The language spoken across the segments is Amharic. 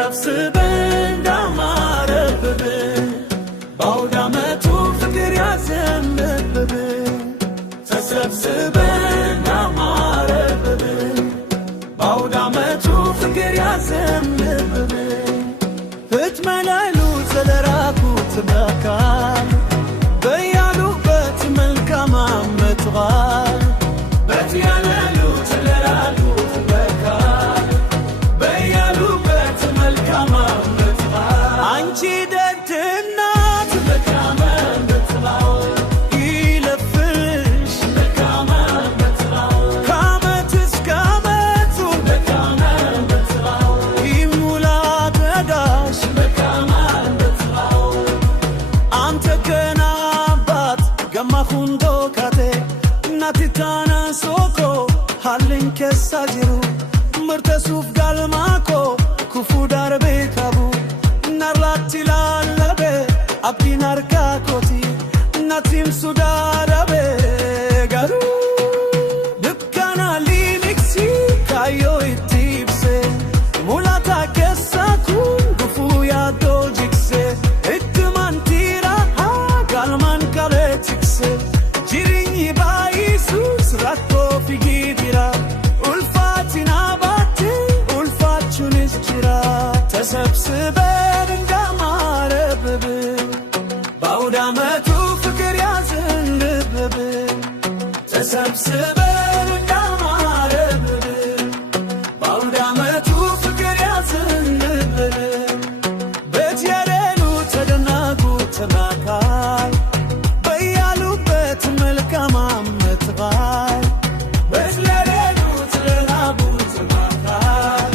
ተሰብስበን እንዳማረብን በአውደ ዓመቱ ፍቅር ያዘንብብን ተሰብስበን እንዳማረብን በአውደ ዓመቱ ፍቅር ያዘንብብን እትመላሉ ስለራቁት መካል በያሉበት መልካም ዓመት በዓል በትያለሉ ስለራቁት መካል በያሉበት መልካም ዓመት በዓል አንቺ ደግናት መልካም ዓመት በዓል ይለፍሽ መልካም ዓመት በዓል ከዓመት እስከ ዓመቱ መልካም ዓመት በዓል ይሙላ ገዳሽ መልካም ዓመት በዓል አንተ ገና አባት ገማኹንዶ ካቴ እናትታና ሶኮ ሃልን ከሳ ጅሩ ምርተሱፍ ጋልማኮ ኩፉ ዳርቤ ካቡ ናርላት ላለቤ አብዲን አርካ ኮቲ እናቲም ሱዳዳቤ ጋሩ ልካና ሊኒክሲ ካዮ ኢቲብሴ ሙላታ ከሳኩን ጉፉ ያዶ ጅክሴ እትማንቲራ ጋልማን ካሌቲክሴ ጅሪኝ ባይሱስ ራቶ ፊጊዲራ ኡልፋቲና ባቲ ኡልፋቹንስ ጅራ ተሰብስበን እንዳማረብብን በአውደ ዓመቱ ፍቅር ያዘንብብን ተሰብስበን እንዳማረብብን በአውደ ዓመቱ ፍቅር ያዘንብብን በትያለሉ ተደናቁ ተማካይ በያሉበት መልካም ዓመት በዓል በትያለሉ ተደናቁ ተማካይ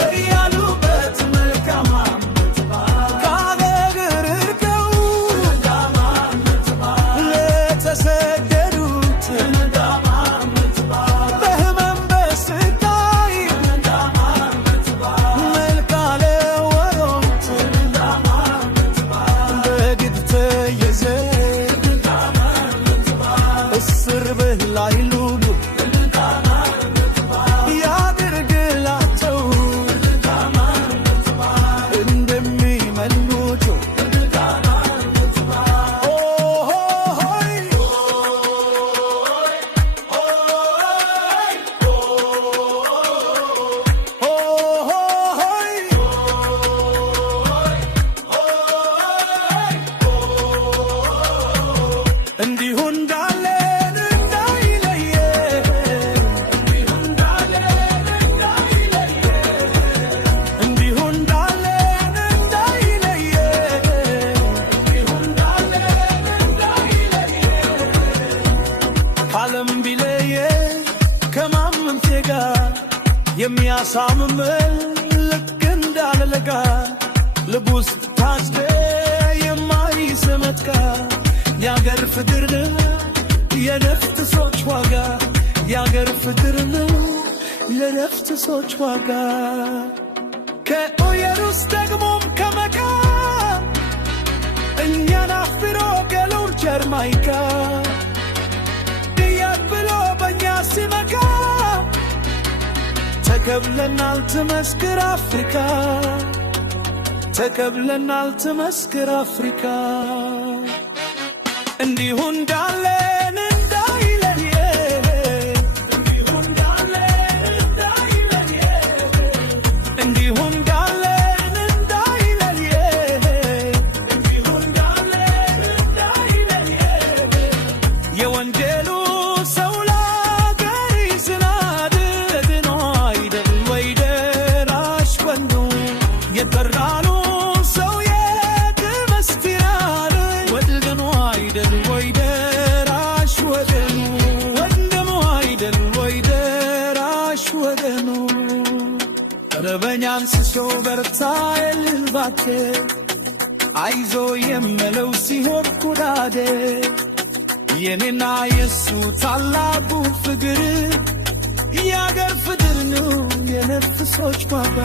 በያሉበት መልካም ዓመት በዓል ከአገር እርቀው መልካም ዓመት በዓል ለተሰደዱት መልካም ዓመት በዓል በሕመም በስቃይ መልካም ዓመት በዓል መልካ ለወሮት መልካም ዓመት በዓል በግድ ተየዘ መልካም ዓመት በዓል እስር በላይ ሉሉ መልካም ዓመት በዓል ያድርግላቸው መልካም ዓመት በዓል እንደሚመኙት መልካም ዓመት በዓል ኦሆይ እንዲሁ እንዳለን እንዳይለየ እንዲሁ እንዳለን እንዳይለየ እንዲሁ እንዳለን እንዳይለየ እንዲሁ እንዳለን እንዳይለየ ዓለም ቢለየ ከማምንቴ ጋር የሚያሳምም ልክ እንዳለለጋ ልብ ውስጥ ታስደ የማይሰመጥቃ የአገር ፍቅር ነው የነፍሶች ዋጋ የአገር ፍቅር ነው የነፍሶች ዋጋ ከኦየሩስ ደግሞም ከመካ እኛን አፍሮ ገሉር ጀርማይካ ድያት ብሎ በእኛ ሲመካ ተከብለናል ትመስክር አፍሪካ ተከብለናል ትመስክር አፍሪካ እንዲሁ እንዳለን እንዳይለየ እንዲሁ እንዳለን እንዳይለየ እንዲሁ እንዳለን እንዳይለየ እንዲሁ እንዳለን እንዳይለየ የወንጀሉ ሰው ላገር ይስናድ ድኖ አይደል ወይ ደራሽ ወንዱ የጠራኑ ሰው የትመስፊራል ወድገኑ አይደል ወይ ደራሽ ወገኑ ወንድሙ አይደል ወይ ደራሽ ወገኑ ረበኛን ስሶ በርታ የልባቴ አይዞ የምለው ሲሆን ኩዳዴ የኔና የሱ ታላቁ ፍቅር የአገር ፍቅር ነው የነፍሶች ዋጋ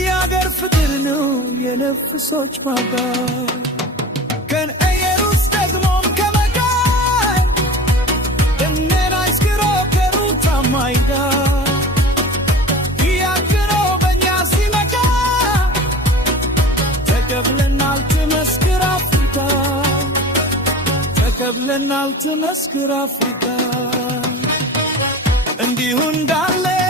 የአገር ፍቅር ነው የነፍሶች ዋጋ ከን ኤየሩስ ደግሞም ከመጋይ እነን አይስክሮ ከሩታ ማይዳ ያግሮ በእኛ ሲመካ ተቀብለናል ትመስክር አፍሪካ እንዲሁ እንዳለን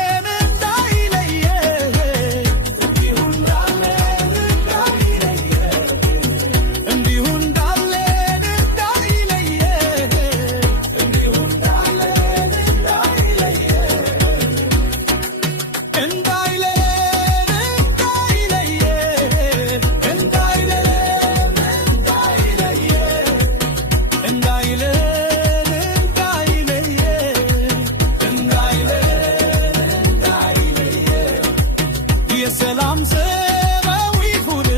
የሰላም ሰማዊ ሁድ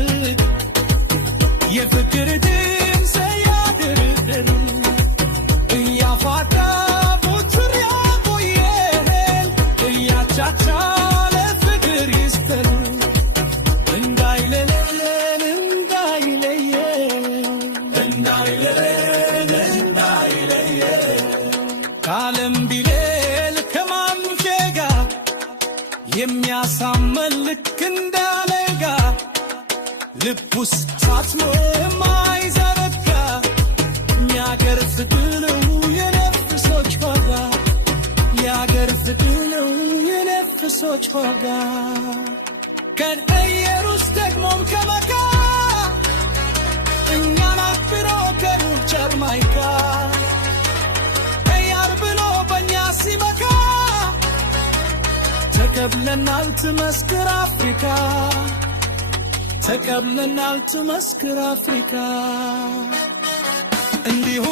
የፍቅር ድምፅ ያድርብን እያፋታ ሞትር ያቆየን እያቻቻለ ፍቅር ይስጠን እንዳይለየን ከዓለም ቢሌል ከማንቼ ጋር የሚያሳመን ልክ እንዳለጋ ልብ ውስጥ ሳትኖ የማይዘረጋ የአገር ፍቅር ነው የነፍሶች ዋጋ የአገር ፍቅር ነው የነፍሶች ዋጋ ከኢየሩስ ደግሞም ከመካ እኛን አክብሮ ከሩቅ ጀርማይካ እያር ብሎ በእኛ ሲመካ ተቀብለናል ትመስክር አፍሪካ ተቀብለናል ትመስክር አፍሪካ እንዲሁ